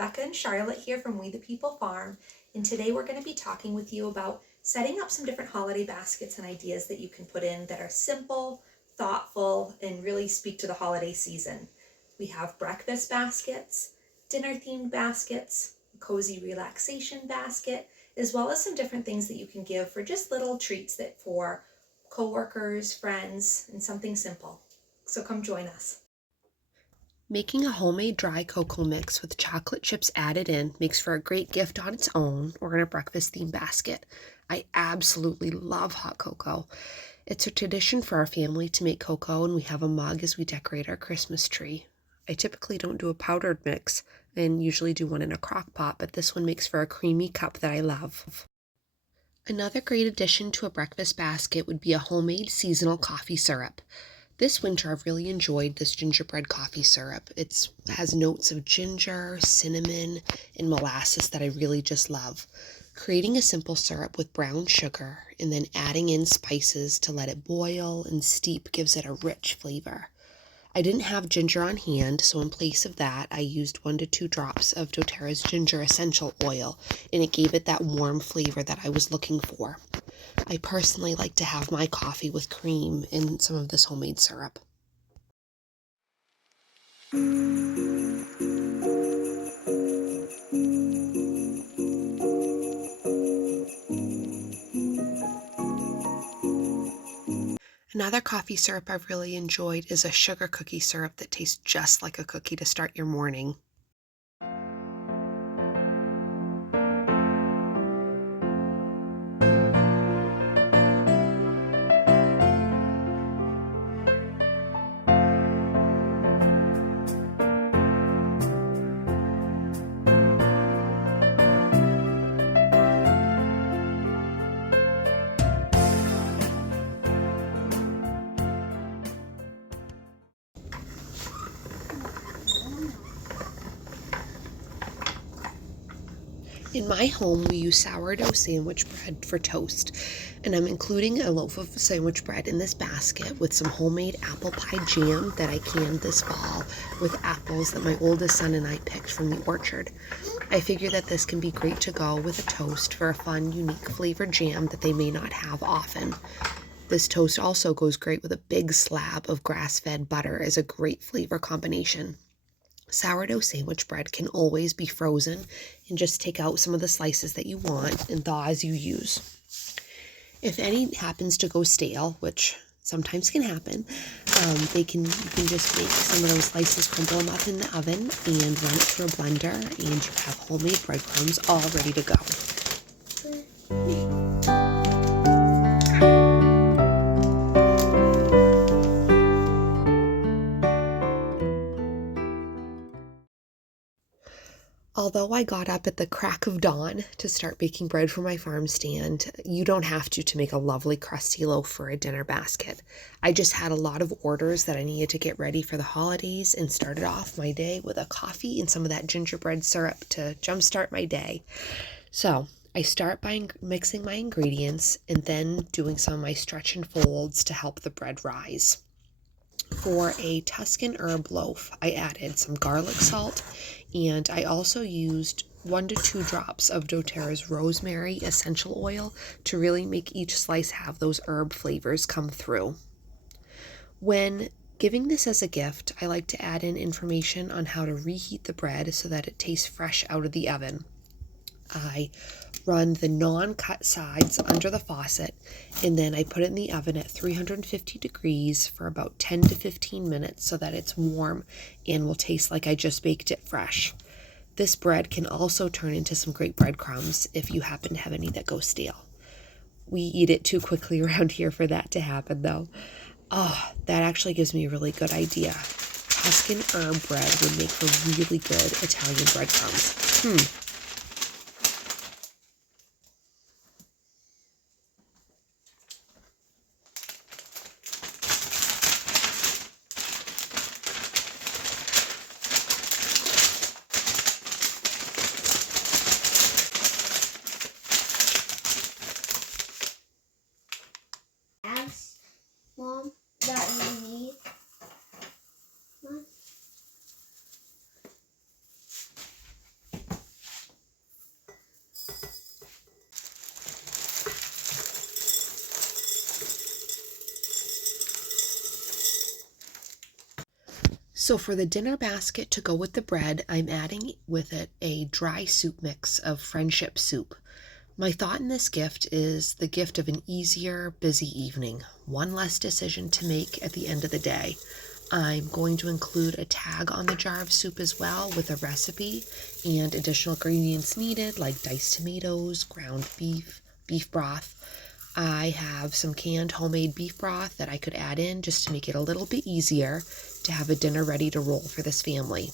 Rebecca and Charlotte here from We the People Farm, and today we're going to be talking with you about setting up some different holiday baskets and ideas that you can put in that are simple, thoughtful, and really speak to the holiday season. We have breakfast baskets, dinner-themed baskets, a cozy relaxation basket, as well as some different things that you can give for just little treats that for coworkers, friends, and something simple. So come join us. Making a homemade dry cocoa mix with chocolate chips added in makes for a great gift on its own or in a breakfast themed basket. I absolutely love hot cocoa. It's a tradition for our family to make cocoa, and we have a mug as we decorate our Christmas tree. I typically don't do a powdered mix and usually do one in a crock pot, but this one makes for a creamy cup that I love. Another great addition to a breakfast basket would be a homemade seasonal coffee syrup. This winter, I've really enjoyed this gingerbread coffee syrup. It has notes of ginger, cinnamon, and molasses that I really just love. Creating a simple syrup with brown sugar and then adding in spices to let it boil and steep gives it a rich flavor. I didn't have ginger on hand, so in place of that, I used 1 to 2 drops of doTERRA's ginger essential oil, and it gave it that warm flavor that I was looking for. I personally like to have my coffee with cream and some of this homemade syrup. Another coffee syrup I've really enjoyed is a sugar cookie syrup that tastes just like a cookie to start your morning. In my home, we use sourdough sandwich bread for toast, and I'm including a loaf of sandwich bread in this basket with some homemade apple pie jam that I canned this fall with apples that my oldest son and I picked from the orchard. I figure that this can be great to go with a toast for a fun, unique flavored jam that they may not have often. This toast also goes great with a big slab of grass-fed butter as a great flavor combination. Sourdough sandwich bread can always be frozen and just take out some of the slices that you want and thaw as you use. If any happens to go stale, which sometimes can happen, you can just make some of those slices, crumble them up in the oven, and run it through a blender, and you have homemade breadcrumbs all ready to go. Although I got up at the crack of dawn to start baking bread for my farm stand, you don't have to make a lovely crusty loaf for a dinner basket. I just had a lot of orders that I needed to get ready for the holidays and started off my day with a coffee and some of that gingerbread syrup to jumpstart my day. So I start by mixing my ingredients and then doing some of my stretch and folds to help the bread rise. For a Tuscan herb loaf, I added some garlic salt, and I also used 1 to 2 drops of doTERRA's rosemary essential oil to really make each slice have those herb flavors come through. When giving this as a gift, I like to add in information on how to reheat the bread so that it tastes fresh out of the oven. I run the non-cut sides under the faucet, and then I put it in the oven at 350 degrees for about 10 to 15 minutes so that it's warm and will taste like I just baked it fresh. This bread can also turn into some great breadcrumbs if you happen to have any that go stale. We eat it too quickly around here for that to happen, though. Oh, that actually gives me a really good idea. Tuscan herb bread would make for really good Italian breadcrumbs. Ads, Mom, that you need. Mom? So for the dinner basket to go with the bread, I'm adding with it a dry soup mix of friendship soup. My thought in this gift is the gift of an easier, busy evening, one less decision to make at the end of the day. I'm going to include a tag on the jar of soup as well with a recipe and additional ingredients needed like diced tomatoes, ground beef, beef broth. I have some canned homemade beef broth that I could add in just to make it a little bit easier to have a dinner ready to roll for this family.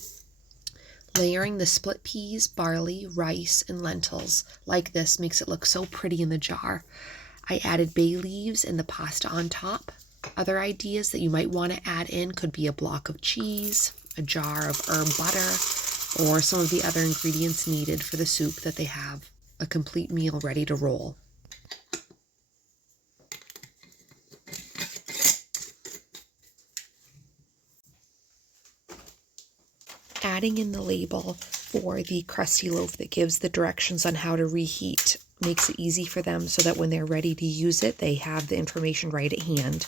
Layering the split peas, barley, rice, and lentils like this makes it look so pretty in the jar. I added bay leaves and the pasta on top. Other ideas that you might want to add in could be a block of cheese, a jar of herb butter, or some of the other ingredients needed for the soup that they have a complete meal ready to roll. Adding in the label for the crusty loaf that gives the directions on how to reheat makes it easy for them so that when they're ready to use it, they have the information right at hand.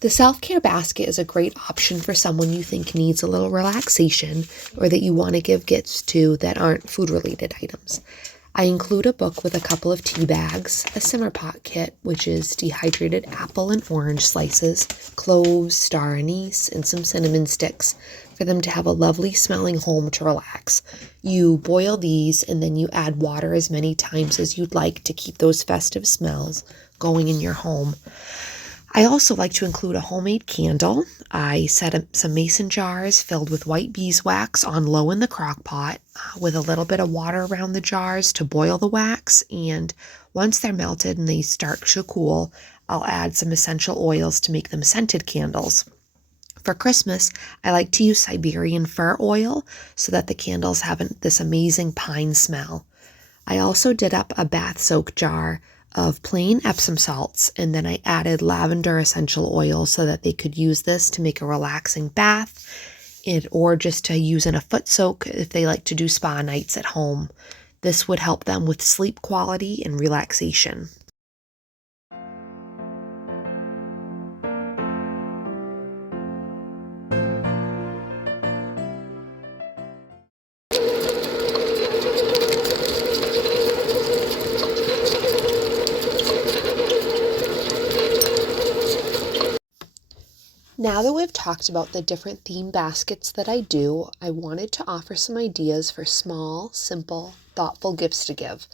The self-care basket is a great option for someone you think needs a little relaxation or that you want to give gifts to that aren't food-related items. I include a book with a couple of tea bags, a simmer pot kit, which is dehydrated apple and orange slices, cloves, star anise, and some cinnamon sticks for them to have a lovely smelling home to relax. You boil these and then you add water as many times as you'd like to keep those festive smells going in your home. I also like to include a homemade candle. I set up some mason jars filled with white beeswax on low in the crock pot with a little bit of water around the jars to boil the wax. And once they're melted and they start to cool, I'll add some essential oils to make them scented candles. For Christmas, I like to use Siberian fir oil so that the candles have this amazing pine smell. I also did up a bath soak jar of plain Epsom salts, and then I added lavender essential oil so that they could use this to make a relaxing bath or just to use in a foot soak if they like to do spa nights at home. This would help them with sleep quality and relaxation. Now that we've talked about the different theme baskets that I do, I wanted to offer some ideas for small, simple, thoughtful gifts to give.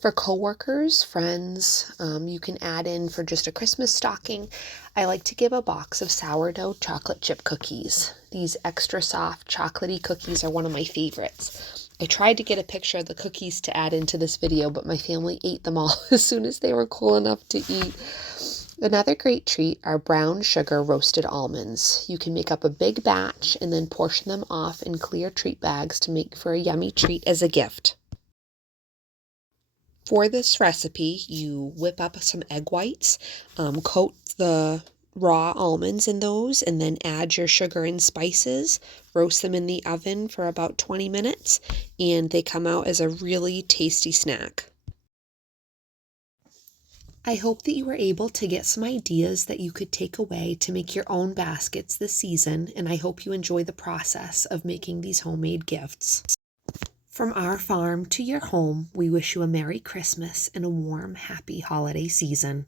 For coworkers, friends, you can add in for just a Christmas stocking. I like to give a box of sourdough chocolate chip cookies. These extra soft chocolatey cookies are one of my favorites. I tried to get a picture of the cookies to add into this video, but my family ate them all as soon as they were cool enough to eat. Another great treat are brown sugar roasted almonds. You can make up a big batch and then portion them off in clear treat bags to make for a yummy treat as a gift. For this recipe, you whip up some egg whites, coat the raw almonds in those, and then add your sugar and spices. Roast them in the oven for about 20 minutes, and they come out as a really tasty snack. I hope that you were able to get some ideas that you could take away to make your own baskets this season, and I hope you enjoy the process of making these homemade gifts. From our farm to your home, we wish you a Merry Christmas and a warm, happy holiday season.